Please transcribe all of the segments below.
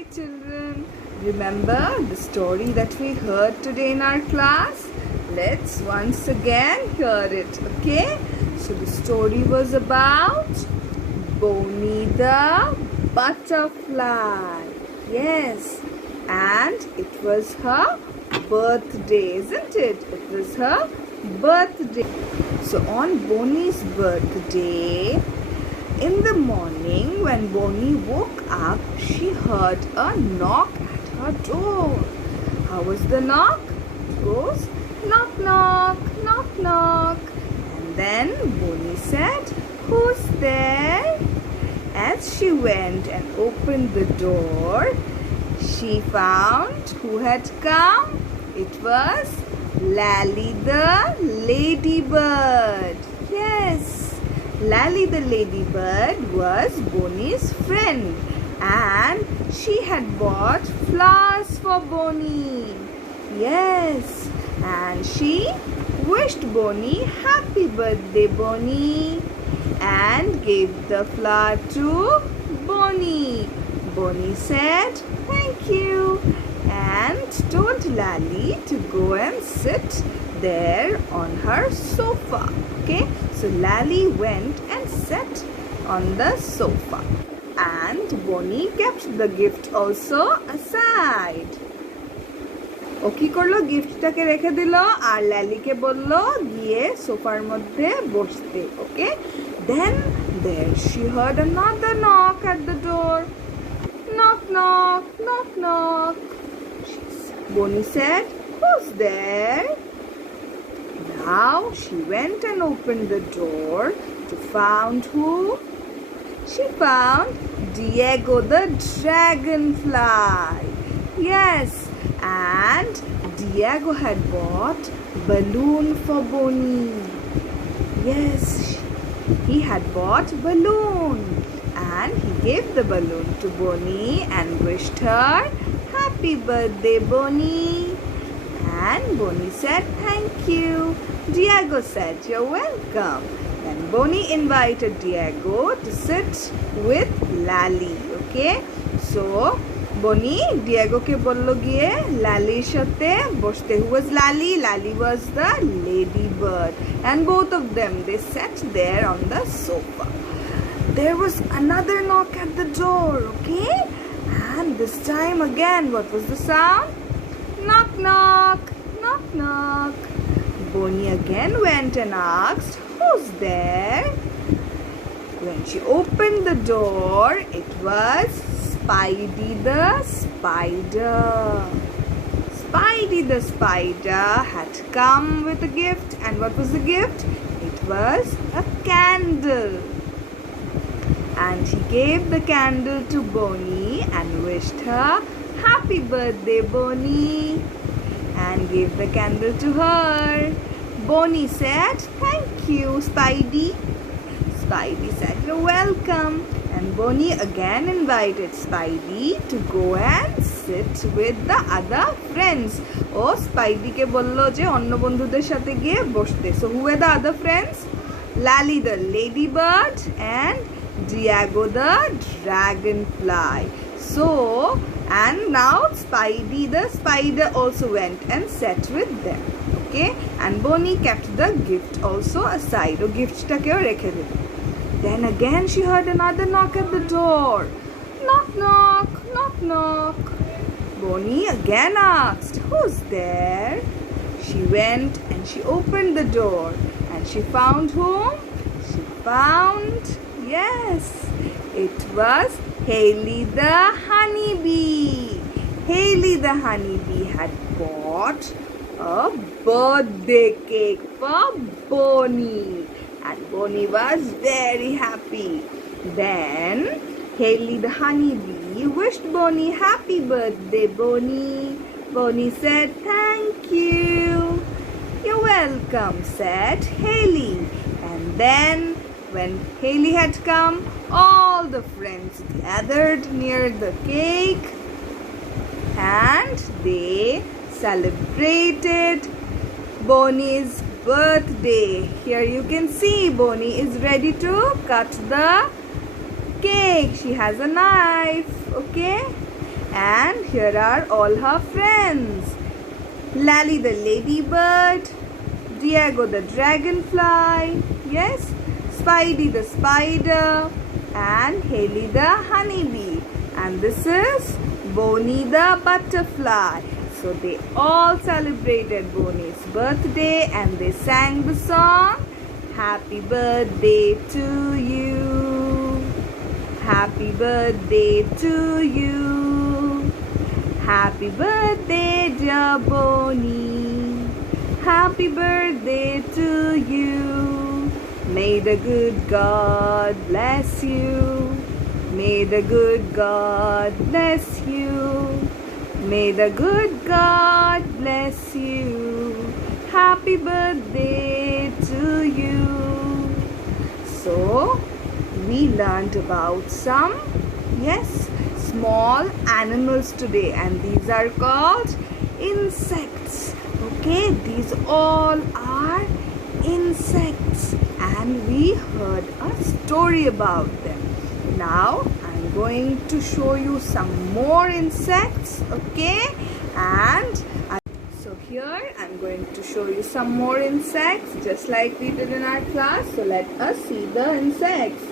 Hi children, remember the story that we heard today in our class? Let's once again hear it, okay? So the story was about Bonnie the butterfly. Yes, and it was her birthday, isn't it? It was her birthday. So on Bonnie's birthday, in the morning, when Bonnie woke up, she heard a knock at her door. How was the knock? It goes knock, knock, knock, knock. And then Bonnie said, "Who's there?" As she went and opened the door, she found who had come. It was Lally the ladybird. Yes. Lally the ladybird was Bonnie's friend and she had bought flowers for Bonnie. Yes, and she wished Bonnie happy birthday, Bonnie, and gave the flower to Bonnie. Bonnie said thank you and told Lally to go and sit there on her sofa. Okay, so Lally went and sat on the sofa and Bonnie kept the gift also aside. ও কি করলো, গিফটটাকে রেখে দিল আর ল্যালিকে বলল গিয়ে সোফার মধ্যে বসতে. ওকে, then there she heard another knock at the door. Knock, knock, knock, knock. Bonnie said, "Who's there?" Now she went and opened the door to find who? She found Diego the dragonfly. Yes, and Diego had bought balloon for Bonnie. Yes, he had bought balloon and he gave the balloon to Bonnie and wished her happy birthday, Bonnie. And Bonnie said thank you. Diego said you're welcome. Then Bonnie invited Diego to sit with Lally. Okay, so Bonnie Diego ke bollo giye Lally's সাথে বসতে. Who was Lally? Lally was the ladybird and both of them they sat there on the sofa. There was another knock at the door. Okay, and this time again what was the sound? Knock, knock, knock, knock. Bonnie again went and asked, "Who's there?" When she opened the door, it was Spidey the spider. Spidey the spider had come with a gift, and what was the gift? It was a candle. And he gave the candle to Bonnie and wished her happy birthday, Bonnie, and gave the candle to her. Bonnie said thank you, Spidey. Spidey said you're welcome, and Bonnie again invited Spidey to go and sit with the other friends. O Spidey কে বললো যে অন্য বন্ধুদের সাথে গিয়ে বসতে. So who were the other friends? Lally the ladybird and Diego the dragonfly. So, and now Spidey the spider also went and sat with them. Okay, and Bonnie kept the gift also aside. Oh, giftটাকেও রেখে দিল. Then again she heard another knock at the door. Knock, knock, knock, knock. Bonnie again asked, "Who's there?" She went and she opened the door and she found whom? She found, yes, it was Haley the honeybee. Haley the honeybee had bought a birthday cake for Bonnie and Bonnie was very happy. Then Haley the honeybee wished Bonnie happy birthday, Bonnie. Bonnie said thank you. You're welcome, said Haley. And then when Haley had come, all the friends gathered near the cake and they celebrated Bonnie's birthday. Here you can see Bonnie is ready to cut the cake. She has a knife. Okay, And here are all her friends. Lally the ladybird, Diego the dragonfly, yes, Spidey the spider, and Haley the honeybee. And this is Bonnie the butterfly. So they all celebrated Bonnie's birthday and they sang the song, Happy birthday to you. Happy birthday to you. Happy birthday, dear Bonnie. Happy birthday to you. May the good God bless you. May the good God bless you. May the good God bless you. Happy birthday to you. So, we learned about some, yes, small animals today, and these are called insects. Okay, these all are insects, and we heard a story about them. Now I'm going to show you some more insects, okay? So here I'm going to show you some more insects just like we did in our class. So let us see the insects.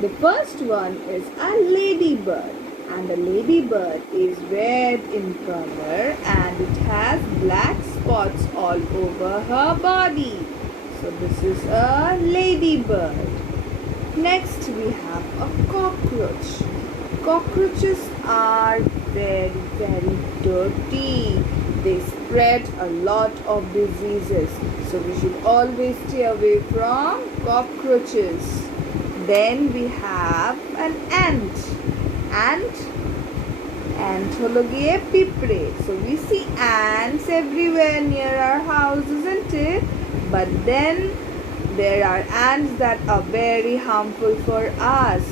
The first one is a ladybird, and a ladybird is red in color and it has black spots all over her body. So this is a ladybird. Next we have a cockroach. Cockroaches are very, very dirty. They spread a lot of diseases. So we should always stay away from cockroaches. Then we have an ant. Ant holo giye pipre. So we see ants everywhere near our house, isn't it? But then there are ants that are very harmful for us.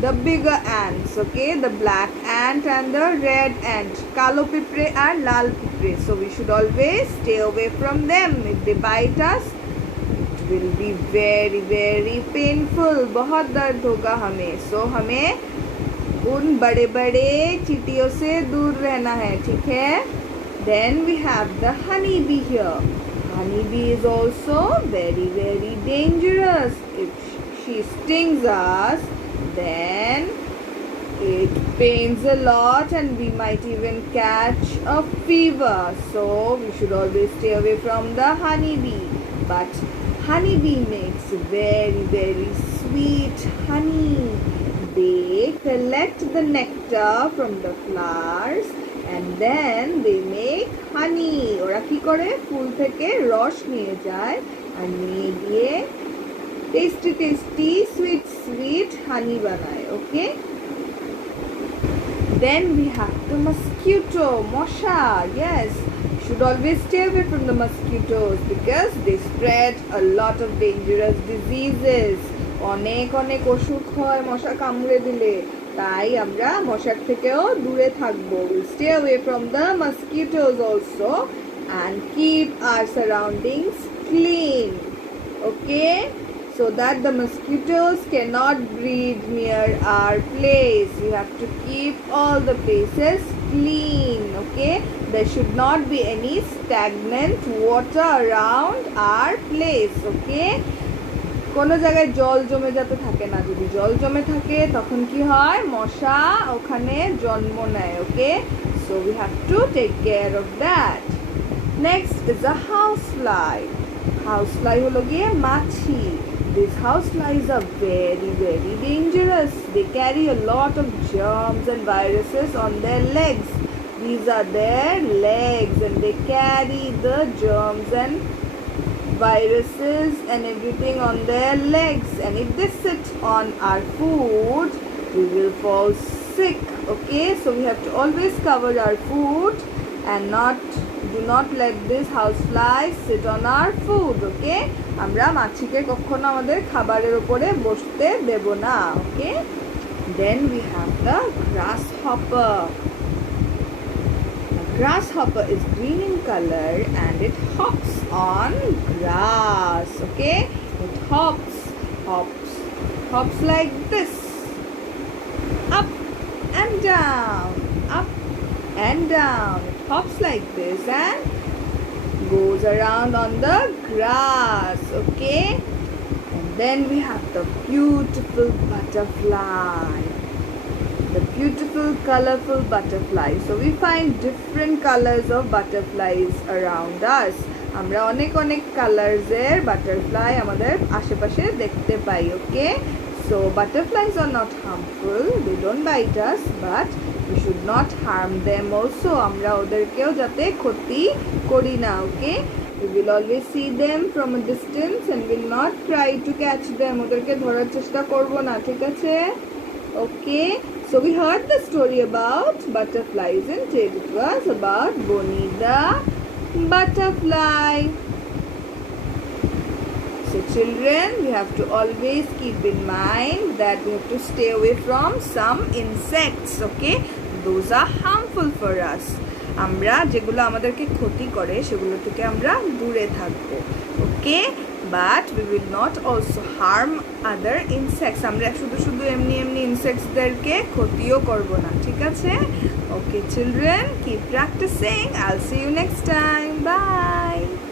The bigger ants, okay, the black ant and the red ant, kalo pipre and lal pipre. So we should always stay away from them. If they bite us, it will be very, very painful. बहुत दर्द होगा हमें. So हमें उन बड़े बड़े चींटियों से दूर रहना है, ठीक है? Then we have the honeybee here. Honeybee is also very, very dangerous. If she stings us, then it pains a lot and we might even catch a fever. So we should always stay away from the honeybee. But honeybee makes very, very sweet honey. They collect the nectar from the flowers and then they make honey. ওরা কি করে ফুল থেকে রস নিয়ে যায় আর নিয়ে গিয়ে tasty, tasty, sweet, sweet honey বানায়, okay? Then we have the mosquito, mosha. Yes, you should always stay away from the mosquitoes because they spread a lot of dangerous diseases. অনেক অনেক ওষুধ হয় মশা কামড়ে দিলে, তাই আমরা মশার থেকেও দূরে থাকবো. We'll stay away from the mosquitoes also and keep our surroundings clean, okay? So that the mosquitoes cannot breed near our place. We have to keep all the places clean, okay? There should not be any stagnant water around our place, okay? কোনো জায়গায় জল জমে যাতে থাকে না. যদি জল জমে থাকে তখন কি হয়, মশা ওখানে জন্ম নেয়, ওকে? So we have to take care of that. Next is a housefly. Housefly হলো গিয়ে মাছি. These houseflies are very, very dangerous. They carry a lot of germs and viruses on their legs. These are their legs and they carry the germs and viruses and everything on their legs, and if they sit on our food we will fall sick, okay? So we have to always cover our food and do not let this housefly sit on our food, okay? আমরা মাছিকে কখনো আমাদের খাবারের উপরে বসতে দেব না, okay? Then we have the grasshopper. Grasshopper is green in color and it hops on grass, okay? It hops like this, up and down, and down. It hops like this and goes around on the grass. Okay, and then we have the beautiful butterfly, the beautiful colorful butterfly. So we find different colors of butterflies around us. আমরা অনেক অনেক colours এর butterfly আমাদের আশেপাশে দেখতে পাই. ওকে, so butterflies are not harmful, they don't bite us, but we should not harm them also. আমরা ওদেরকেও যাতে ক্ষতি করি না. ওকে, we will always see them from a distance and will not try to catch them. ওদেরকে ধরার চেষ্টা করব না, ঠিক আছে? Okay, so we heard the story about butterflies, isn't it? It was about Bonnie the butterfly. So children, we have to always keep in mind that we have to stay away from some insects. Okay, those are harmful for us. আমরা যেগুলো আমাদেরকে ক্ষতি করে সেগুলো থেকে আমরা দূরে থাকবো. ওকে, but we will not also harm other insects. আমরা শুধু শুধু এমনি এমনি ইনসেক্টসদেরকে ক্ষতিও করব না, ঠিক আছে? Okay children, keep practicing. I'll see you next time. Bye.